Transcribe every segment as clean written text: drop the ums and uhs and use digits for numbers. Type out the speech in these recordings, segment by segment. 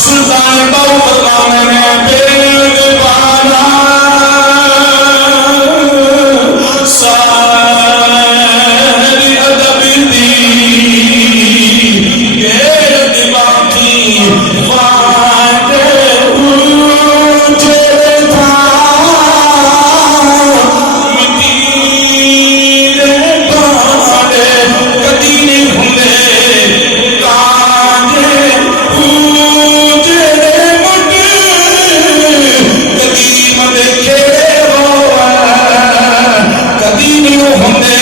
सुल्तान बहु ने बेग पाना सारी अदब दी गेर दिमागी वादे ऊंचे था मदीने पाने कदी नहीं हुंदे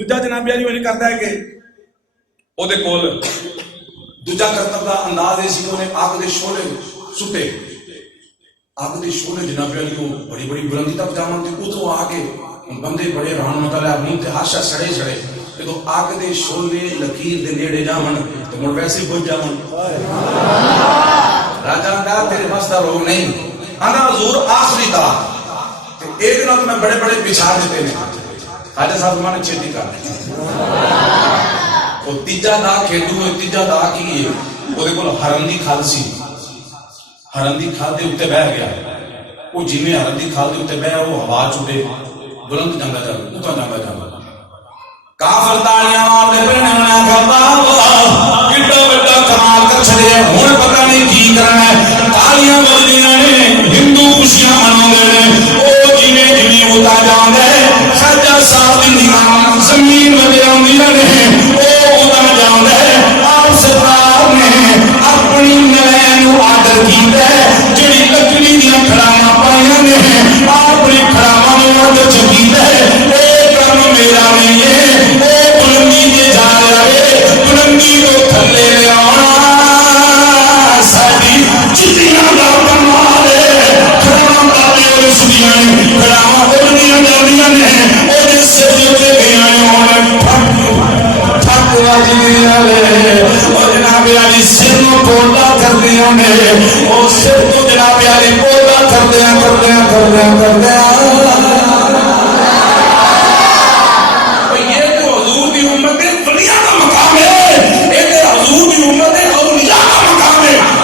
दूजा जनाबिया जी मैंने करता है कि ओदे कोल दूजा करतब का अंदाज है कि उन्हें आग दे शोले सुटे आग दे शोले जनाबिया जी को बड़ी बड़ी बुलंदी तक जावन थी उतो आके बंदे बड़े रहन मतलब मुंह ते हाशा सड़े सड़े तो आग दे शोले लकीर दे नेड़े जावन तो मुड़ वैसे बुझ जावन राजा दा तेरे मस्ता रोग नहीं आना हुजूर आखिरी दा एक दिन मैं बड़े बड़े बिछा देते ने खाजा साहब माने छेती कर वो तीजा दा खेडू तीजा दा की ओदे कोल हरन दी खाल सी हरन दी खाल दे उत्ते बह गया वो जिने हरन दी खाल दे उत्ते बह वो हवा छुटे बुलंद जंगा जा उता जंगा जा काफर तालियां मारदे पने उन्हें कहता किड्डा बड़ा कमाल कर छड़े हुन पता नहीं की करना है तालियां बजदियां ने हिंदू खुशियां मनाउंदे ने ओ जिने जिने उता जांदे खाजा साहब दी निगाह जमीन में आंदियां ने ओ उता जांदे आप सरकार ने अपनी नैन नु आदर कीता जेड़ी लकड़ी दी खड़ावां पाईयां ने अपनी खड़ावां नु आदर कीता ए काम मेरा नहीं है ओ बुलंदी ते जा रहा है बुलंदी तो थल्ले ले आना साडी जितियां दा कमाल है खड़ावां दा दे सुनियां ने खड़ावां बुलंदियां जांदियां ने ओदे सिर ते गईयां ने ठक ठक वजदियां ने ओ जनाब अली सिर नु पोला करदियां ने ओ सिर तो जनाब अली पोला करदियां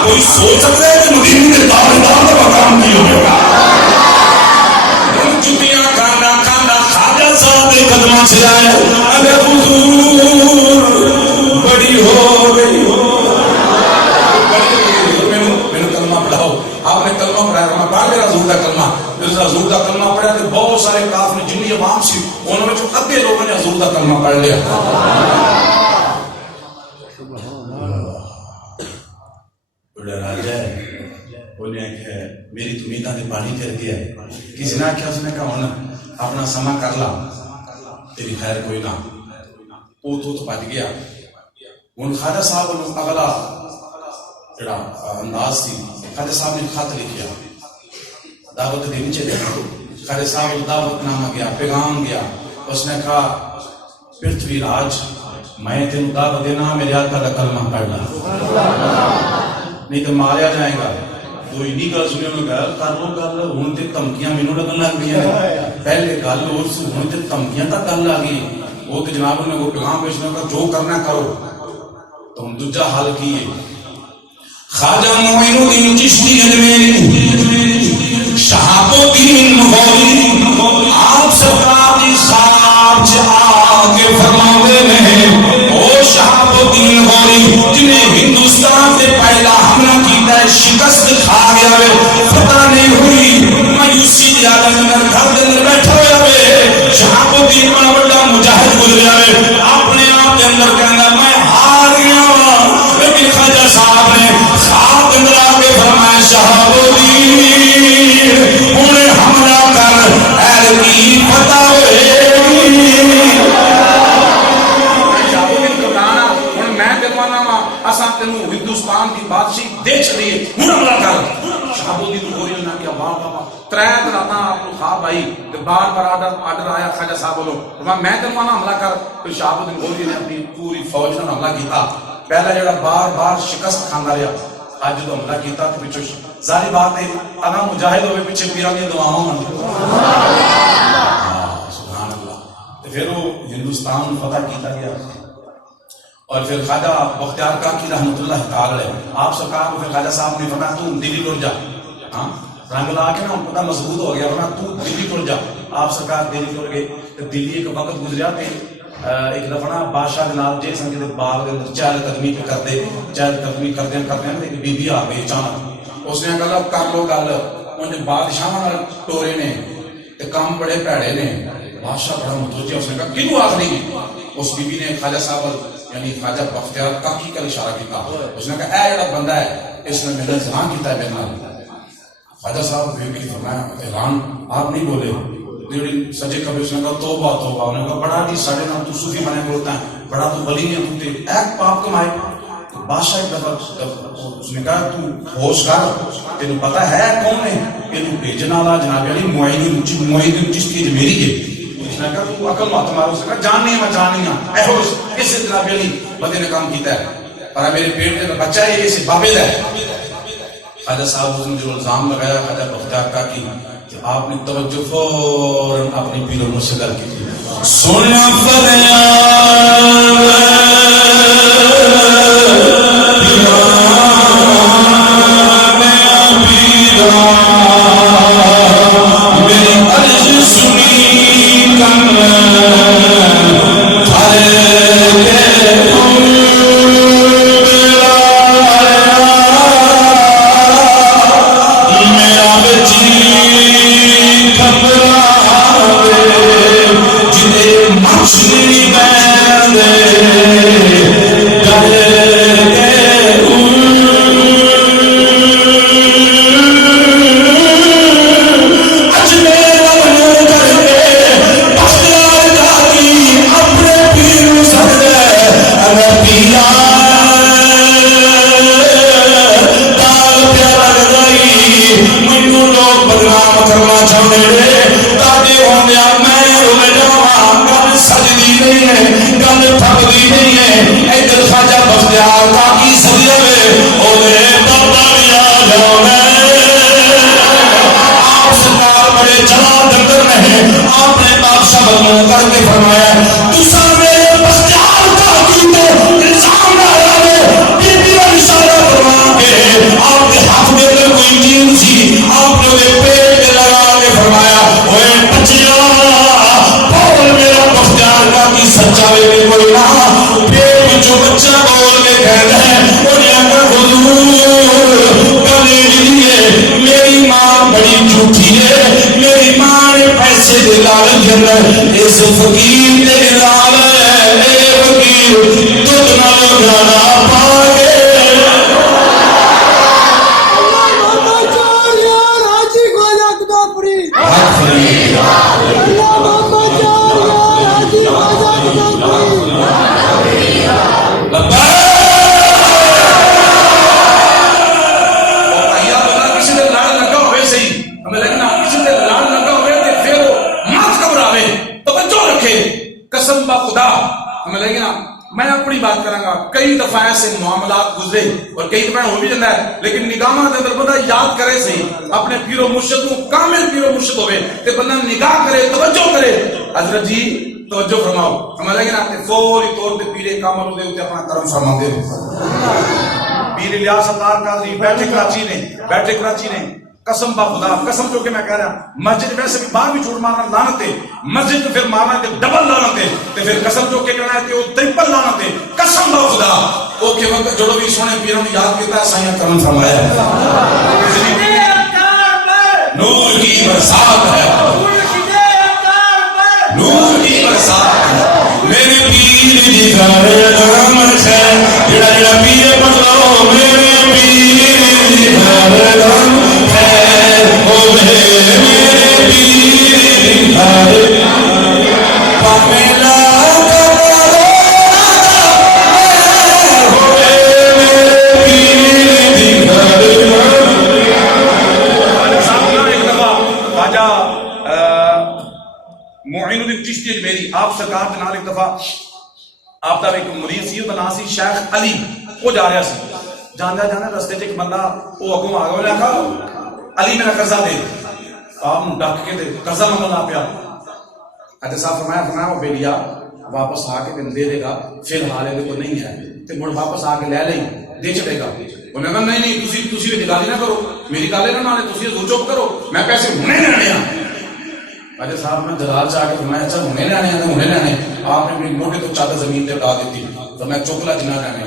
कोई सोच सकता है कि मदीने के ताबेदार का मकाम नहीं होगा जुतियां खाना खाना खाजा साहब के कदमों से आए अरे हुजूर बड़ी हो गई मैंने कलमा पढ़ाओ आपने कलमा पढ़ाया मैं पढ़ लिया हुजूर का कलमा हुजूर का कलमा पढ़ा तो बहुत सारे काफिर जिन्नी अवाम सी उन्होंने अद्धे लोगों ने हुजूर का कलमा पढ़ लिया राजा उन्हें आख्या मेरी तो उम्मीदा ने पानी फिर गया किसी ने आख्या उसने कहा हुन अपना समा कर ला तेरी खैर कोई ना वो तो भज गया हुन खाजा साहब अगला जेड़ा अंदाज सी खाजा साहब ने खत लिखिया दावत देनी चाहिए। खाले साहब दावतनामा गया, पैगाम गया, उसने कहा पृथ्वीराज मैं तेन दावत देना, मेरे आका का कलमा पढ़ ला नहीं तो मारिया जाएगा। तो इन्हीं गल सुनी उन्होंने कहा कर लो गल, हुण ते धमकियां मैनू लगन लग गई, पहले गल और सी हुण ते धमकियां तक गल आ गई। वो तो जनाब उन्होंने को पैगाम भेजना का जो करना करो। तो हम दूजा हल की है, ख्वाजा मोइनुद्दीन चिश्ती अजमेरी शहाबुद्दीन गौरी आप सरकार की ख्वाब च आके फरमाते ने ओ शहाबुद्दीन गौरी जिन्हें हिंदुस्तान से पहला हमला किया शिकस्त खा गया वे, पता नहीं हुई मायूसी के आलम में घर के अंदर बैठा हुआ वे। शहाबुद्दीन बड़ा बड़ा मुजाहिद गुजरिया वे, अपने आप के अंदर कहना मैं हार गया हूं। लेकिन ख्वाजा साहब ने ख्वाब के अंदर आके फरमाया शहाबुद्दीन उन्हें हमला कर ऐल की फतह हिंदुस्तान की बादशाही दे छड़ी हुण हमला कर। शहाबुद्दीन गौरी ने क्या वाह वाह त्रै रात आपको ख्वाब आई तो बार बार आर्डर आया ख्वाजा साहब बोलो मैं तेन हमला कर। तो शहाबुद्दीन गौरी ने अपनी पूरी फौज ने हमला किया। पहला जरा बार बार शिकस्त खांदा रहा, अज जो हमला किया तो पिछो जारी बात है अगर मुजाहिद हो पिछे पीरां दी दुआवां सुभान अल्लाह। फिर वो हिंदुस्तान फतह किया गया और फिर ख्वाजा बख्तियार काकी रहमतुल्लाह तआला आप सरकार को फिर ख्वाजा साहब ने फरमाया तू दिल्ली लौट जा। हाँ रंग ला के ना पता मजबूत हो गया, वरना तू दिल्ली लौट जा। आप सरकार दिल्ली लौट गए तो दिल्ली एक वक्त गुजरिया थे एक दफा ना बादशाह के नाल जे संग बाग के अंदर चहलकदमी पे करते चहलकदमी करते एक बीबी आ गई अचानक। उसने गल कर लो गल उन्हें बादशाह टोरे ने ते काम बड़े भैड़े ने। बादशाह बड़ा मुतवज्जा, उसने कहा किनू आखनी। उस बीबी ने ख्वाजा साहब यानी ख्वाजा बख्तियार काकी का इशारा किया। उसने कहा ए जड़ा बंदा है इसने मेरा जहां किया है मेरे नाल। ख्वाजा साहब बेबी फरमाया ऐलान आप नहीं बोले सजे कभी। उसने कहा तौबा तौबा। उन्होंने कहा बड़ा जी साढ़े नाम तू सूफी बने बोलता है, बड़ा तू वली है, तू एक पाप कमाए। तो बादशाह एक दफा उसने कहा तू होश कर, तेन पता है कौन है तेन भेजने वाला जनाब अली मोइनुद्दीन चिश्ती अजमेरी है। उसने कहा तू अकल मत मारो। उसने कहा जाननी है मैं जाननी हाँ एहो इस जनाब अली बंदे ने काम किया है पर मेरे पेट में बच्चा है इस बाबे का है। ख्वाजा साहब उसने जो इल्जाम लगाया ख्वाजा बख्तियार काकी कि आपने तवज्जो फौरन अपनी पीरों में से की सुनना करके फरमाया तू सामने बख्तियार काकी को इल्जाम लगाया बीबी का इशारा फरमा के आपके हाथ में कोई चीज थी आपने उन्हें पेट पे लगा के फरमाया कई दफा ऐसे मामलात गुजरे और कई दफा हो भी जाता है, लेकिन निगाह के अंदर बंदा याद करे सही अपने पीरो मुर्शिद को, कामिल पीरो मुर्शिद होवे ते बंदा निगाह करे, तवज्जो करे। हजरत जी तवज्जो फरमाओ, समझ लगे ना, फौरी तौर पे पीरे कामिल दे उत्ते अपना करम फरमाते हो। पीर इलियास अतार काजी बैठे कराची ने कसम बा खुदा, कसम जो कि मैं कह रहा, मस्जिद वैसे भी बाहर भी झूठ मारना लानत है, मस्जिद में फिर मारना ते डबल लानत है, ते फिर कसम जो कि कहना है ते वो ट्रिपल लानत है। कसम बा खुदा ओ के वक्त जो भी सोने पीरों ने याद किया साईं करम फरमाया, नूर की बरसात है, नूर की बरसात है मेरे पीर दी गरम है, जेड़ा जेड़ा पीर पकड़ो मेरे पीर दी गरम है, ओ मेरे पीर दी पामेला मोइनुद्दीन चिश्ती मेरी आप सरकार के नाल एक दफा आप दा एक मुरीद सी, ओदा नाम सी शेख अली। वो जा रहा सी, जांदा जांदा रस्ते च एक बंदा वो अगों आ गया, आखा अली मेरा कर्जा दे, आप डक के दे कर्जा मंगन ला पिया। अते साहब फरमाया वो बेलिया वापस आके तेन दे देगा, फिलहाल ये को नहीं है ते मुड़ वापस आके ले ले दे छड़ेगा। उन्हें कहा नहीं नहीं तुसी गाली ना करो, मेरी गाली ना माने, तुसी चुप करो, मैं पैसे हुणे लेने आ। अजय साहब मैं दलाल से आके फरमाया अच्छा हुणे लेने हैं, हुणे लेने। आपने मेरी मोटे तो चादर जमीन पे उड़ा दी, तो मैं चोकला जिना लेने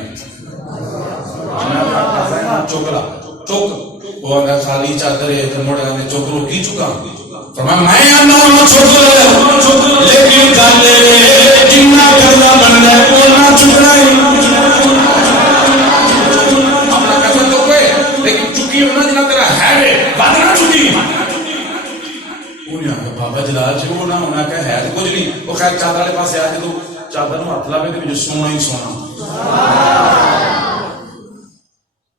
चोकला चोक वो खाली चादर है तो मोटे ने चोकलो की चुका। फरमाया मैं आना हूं चोकला, लेकिन गाले जिन्ना करना बनना वो ना चुकना है, अपना कसम तो पे लेकिन चुकी होना जिना तेरा है वे बात ना चुकी। बाबा जलाल जी वो ना होना क्या है तो कुछ नहीं, वो खैर चादर वाले पास आया जो चादर हाथ लावे तो सोना ही सोना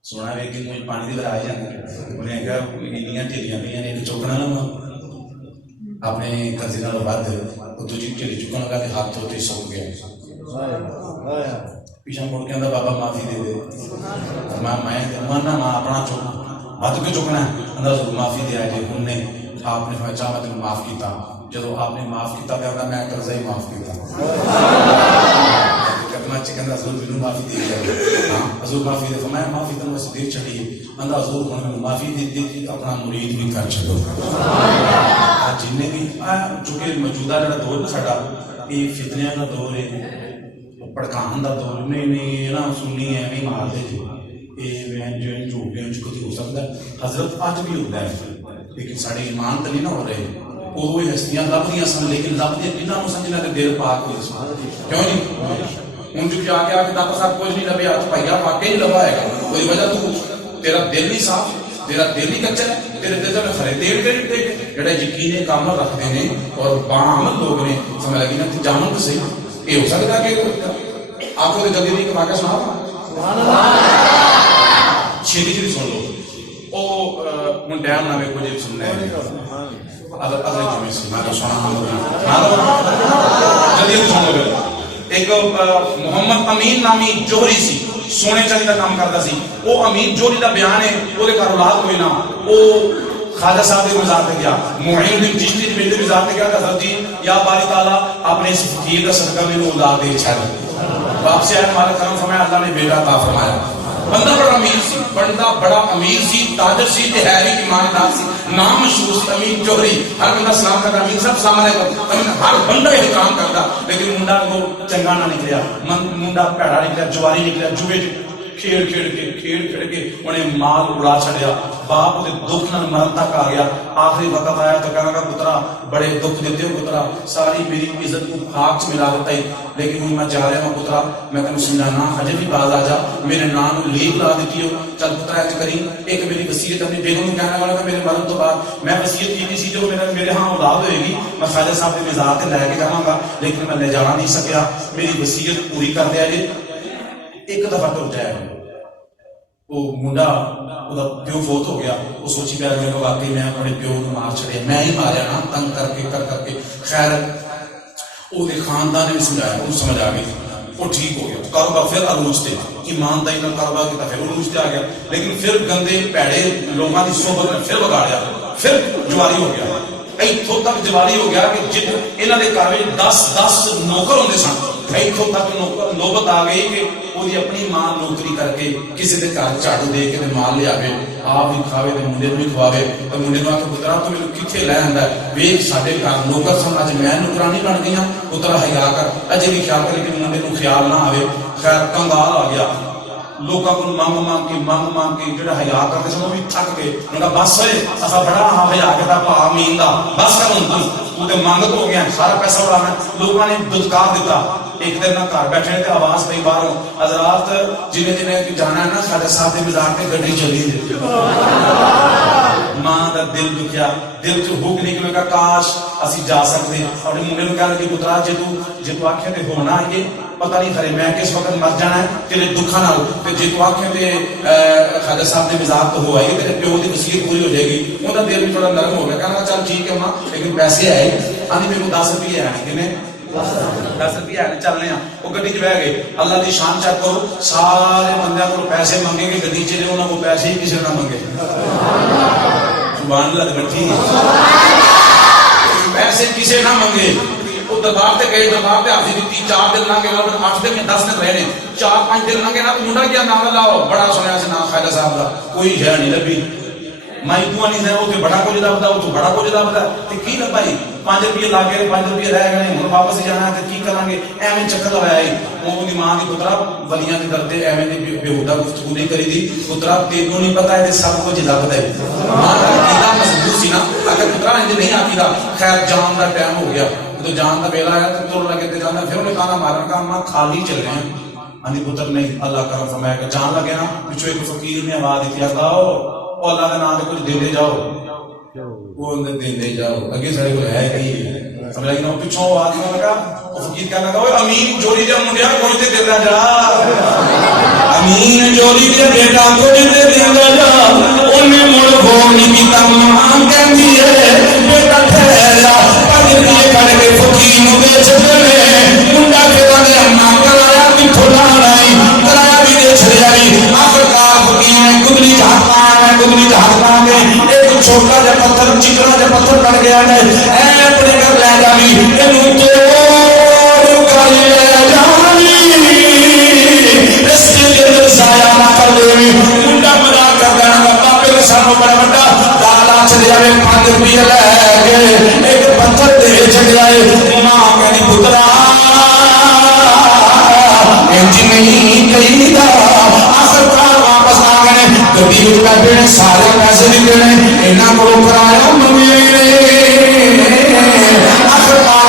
सोना वे कि मुझे पानी की तरह आ जाता। उन्हें कहा इन्नियां ढेलियां पईयां ने चुकना ना अपने कर्जे नाल वध वो दूजी ढेली चुकन लगा ते हाथ धोते सो गया। पीछा मुड़ के आंदा बाबा माफी दे दे, मैं ना मां अपना चुकना वध के चुकना आंदा जरूर माफी दे जे उन्हें आपने चाह मैं तेन माफ किया, जो आपने माफ किया तो मैं कर्जा ही माफ किया हजूर माफी दे दिया। हाँ हजूर माफी दे, मैं माफी तेन बस दे छड़ी आंदा हजूर हूँ माफी दे दी अपना मुरीद भी कर छो। जिन्हें भी चूंकि मौजूदा जो दौर ना साडा ये फितनिया का दौर है, भड़कान का दौर नहीं ना सुननी है नहीं मारते जी झूठ कभी हो सकता हजरत अज भी होता है, लेकिन साढ़े ईमान तो नहीं ना हो रहे। उदो ये हस्तियां लभदियां सन, लेकिन लभदियां किन्हों समझना कि दिल पाक हो क्यों नहीं हूँ जो जाके आके दाता साहब कुछ नहीं लभे आज भाइया वाकई नहीं लभा है कोई वजह तू तेरा दिल नहीं साफ, तेरा दिल नहीं कच्चा, तेरे दिल में खरे तेल के जो यकीन कामल रखते हैं और बामल लोग ने समझ लगी ना जानू तो सही ये हो सकता कि आपको जल्दी नहीं वाक़या सुना छेती छेती सुन लो हूँ टाइम ना वेखो जी सुनना है अगले जुमे से मैं तो सुना जल्दी सुन लो। एक मोहम्मद अमीन नामी जोहरी सी सोने चांदी का काम करता सी, वो अमीन जोहरी का बयान है वो घर औलाद हुई ना वो खाजा साहब के मज़ार पे गया, मोइनुद्दीन चिश्ती मेरे मज़ार पे गया हज़रत जी या बारी ताला अपने इस फकीर का सदका में वो औलाद दे छड़ वापस आया हमारा करम फरमाया अल्लाह ने बेटा अता फरमाया। बंदा बड़ा अमीर सी, बंदा बड़ा अमीर सी, ताजर सी, है भी ईमानदार सी, नाम मशहूर सी अमीन जोहरी। हर बंदा सलाम करता, अमीन सब सलाम अलैकुम, हर बंदा यह काम करता, लेकिन मुंडा को चंगा ना निकलिया, मुंडा भैड़ा निकलिया, जुआरी निकलिया, जुए खेड़ के उन्हें माल उड़ा छड़िया। बाप के दुख न मरण तक आ गया, आखिरी वक्त आया तो कहना का पुत्रा बड़े दुख देते हो पुत्रा, सारी मेरी इज्जत को खाक मिला देता ही, लेकिन हूँ मैं जा रहा हूँ पुत्रा, मैं तेन समझाना अजे भी बाज आ जा, मेरे नाम लीक ला दी हो, चल पुत्रा ऐसे करी एक मेरी वसीयत अपनी बेगम को कहने वाला मेरे मरण तो बाद मैं वसीयत की सी जो मेरे हाँ औलाद होएगी मैं ख्वाजा साहब के मज़ार से लैके जावांगा, लेकिन मैं ले जा नहीं सकिया, मेरी वसीयत पूरी कर दिया जी। एक दफा टुर जाए वो मुंडा प्यो फोत हो गया, वो सोची पै गया वाकई मैं अपने प्यो को मार छड़िया, मैं ही मारिया ना तंग करके कर करके। खैर वो खानदान ने भी समझाया, उन्हें समझ आ गई, वो ठीक हो गया, कारोबार फिर अरूज थे, ईमानदारी नाल कारोबार किया, फिर अरूज ते आ गया। लेकिन फिर गंदे भैड़े लोगों की सोबत ने फिर बिगाड़िया, फिर जुआरी हो गया। इत्थों तक जुआरी हो गया कि जिन इन्हां दे घर में 10 नौकर होंदे सन, इत्थों तक नौबत आ गई कि वो अपनी मां नौकरी करके किसी के घर झाड़ू दे के माल लिया, आप भी खावे तो मुंडे भी खवावे, तो मुंडे को पुत्रा तो मैं कितने लै आंदा वेख साडे घर नौकर सन, अज मैं नौकरानी बन गई, पुत्रा हया कर, अजे भी ख्याल करे कि मुंडे को ख्याल ना आवे। खैर कंगाल आ गया, लोगों को मंग के जो हया करते सन भी थक गए, उन्होंने बस है असा बड़ा हाँ हया करता भा मीन का बस कर हूं तू तो मंगत हो गया, सारा पैसा उड़ाना। लोगों ने दुदकार दिता। एक दिन ना घर बैठे तो आवाज पई बाहरों, हजरात जिन्हें जिन्हें जाना है ना खाजा साहब के मजार से गड्डी चली। मां का दिल दुखिया, दिल च हुक निकलेगा काश असी जा सकते। अपने मुंडे को कहना कि पुत्रा जे तू आखे तो होना ये पता नहीं खरे मैं किस वक्त मर जाना है तेरे दुखा ना हो, जे तू आखे खाजा साहब ने मजाक तो हो आई तेरे प्यो की वसीयत पूरी हो जाएगी। उनका दिल भी थोड़ा नरम हो गया, कहना चल ठीक है मां लेकिन पैसे है आनी मेरे को 10 रुपये है कि 10 रुपये है चलने वो गड्डी च बह गए। अल्लाह की शान चेक करो, सारे बंद को पैसे मंगेंगे गड्डी च, उन्होंने को पैसे ही किसी ना मंगे। जुबान लग बैठी पैसे किसी ना मंगे। वो दरबार से गए, दरबार से हाजिरी दी, 4 दिन लंघे, 8 दिन में 10 दिन रहे, 4-5 दिन लंघे ना तो मुंडा क्या नाम लाओ, बड़ा सुनया से नाम खाजा साहब का, कोई है नहीं लभी। माई तू नहीं है वो बड़ा कुछ लभदा, वो बड़ा कुछ लभदा की लभाई 5 रुपये ला गए, 5 रुपये रह गए, हम वापस ही जाना है की करांगे, एवं चक्कर लगाया। वो मां की पुत्रा वलियां के दरदे एवं बेहुदा गुफ्तगू नहीं करी थी। पुत्रा तेनों नहीं पता है सब कुछ लभदा है। मां का अकीदा मजबूत सी ना, अगर पुत्रा इंज नहीं अकीदा। खैर जान का टाइम हो गया, तो जान का वेला आया तो तुर लगे जाना, फिर उन्हें खाना मारन का अम्मा खाली चल रहे हैं। आंधी पुत्र नहीं अल्लाह करम फरमाया जान लगे ना, पिछो एक फकीर ने आवाज दी आओ अल्लाह के नाम पे कुछ देते जाओ, वो देते जाओ। अगे सारे को है कि समझ लगे ना, पिछों आदमी लगा फकीर कहने लगा ओए अमीन जोड़ी दे मुंडिया कोई ते देता जा, अमीन जोड़ी दे बेटा कोई ते देता जा। ओने मुड़ फोन नहीं कीता, मां कहंदी है बेटा ठहरा पर ये करके फकीर नु बेच दे। मुंडा कहंदा अम्मा कराया किथों लाना है, कराया भी दे छड़िया भी। आखिरकार फकीर ने गुदली हाथ मांगे, एक छोटा जा पत्थर चिकना जा पत्थर पड़ गया है, ऐ अपने घर ले जावी, इनू तोड़ कर ले जावी, इसके अंदर जाया ना कर देवी। मुंडा मजाक कर देना बापे के सामने बड़ा बड़ा दाला चले जावे, 5 रुपये ले गए, एक पत्थर दे चढ़ जाए। मां कहनी पुत्रा इंज नहीं कहीदा। आखिरकार वापस आ गए, गड्डी में बैठे सारे पैसे भी देने, इन्हों को कराया मंगे। आखिरकार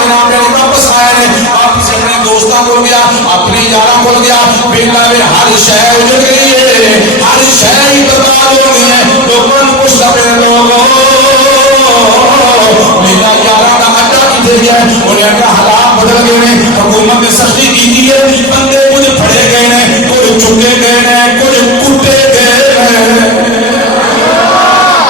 वापस आए, वापस अपने दोस्तों को गया, अपने यारों को गया, बेटा में हर शह उजड़ गई है, हर शह ही बर्बाद हो गई है। लोगों को पूछता मेरे लोगों मेरा यारा का अड्डा कितने गया, उन्हें क्या हालात बदल गए हैं, हुकूमत ने सख्ती की है, बंदे कुछ फड़े गए हैं, कुछ चुके गए हैं, कुछ कुटे गए हैं,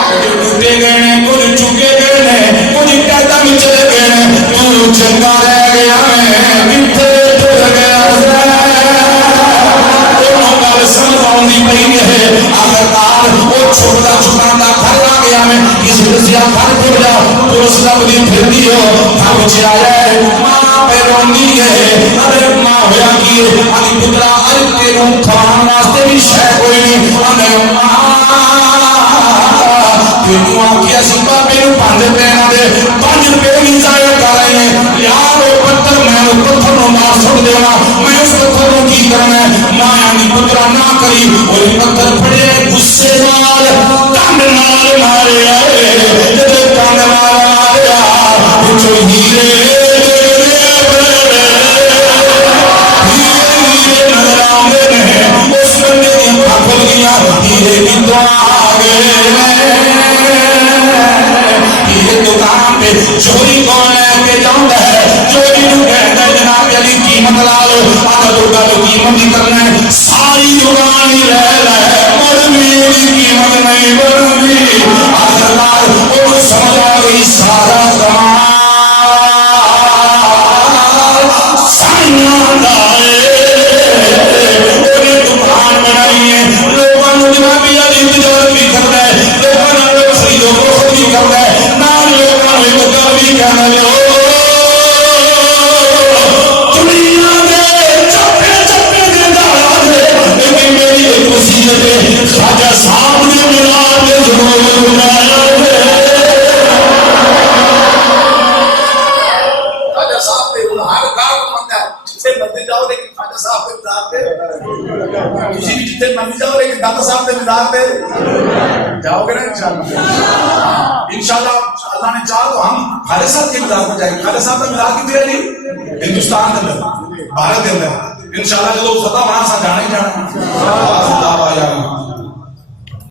कुछ टूटे गए हैं, कुछ चुके गए हैं, कुछ कदम चले गए हैं। तू चंगा रह गया है, मिठे टूट गया समझ आउंदी पई है। आखिरकार वो छोटा छुपाना घर आ गया है, इस रसिया घर खुल जा तो सब दिन फिर दियो हम आया मां पे रोनी है। अरे मां होया की अली पुत्रा अरे तेरे खान वास्ते भी शय कोई नहीं। अरे तेनू आखिया सी बाबे नू 5 रुपए ना दे, 5 रुपए भी जाया कर रहे हैं यार। वो पत्थर मैं उस पत्थर को मार छोड़ देना, मैं उस पत्थर को की करना है। माया नी पुत्रा ना करी, और पत्थर पड़े गुस्से नाल कंड नाल मारे आए, जब कंड नाल मारे पिछो हीरे नजर आते हैं। उस बंदे की आंखें खुल गया, हीरे की तो आ गए। ये दुकान पे चोरी कौन लेके जाता है, चोरी को कहता है जनाब अली कीमत ला लो, अगर तो कीमत ही करना है सारी दुकान ही रह और मेरी कीमत नहीं बढ़ती। आखिरकार वो समझ आ गई सारा सामान मर्जी जाओ लेकिन खाजा साहब के मिजाज पे, किसी भी जितने मर्जी जाओ लेकिन दाता साहब के मिजाज पे जाओगे ना इंशाल्लाह। इंशाल्लाह अल्लाह ने चाहा तो हम खालिद साहब के मिजाज पे जाएंगे। खालिद साहब का मिजाज कितने है नहीं हिंदुस्तान के अंदर, भारत के अंदर। इंशाल्लाह जो फतह वहां से जाना ही जाना।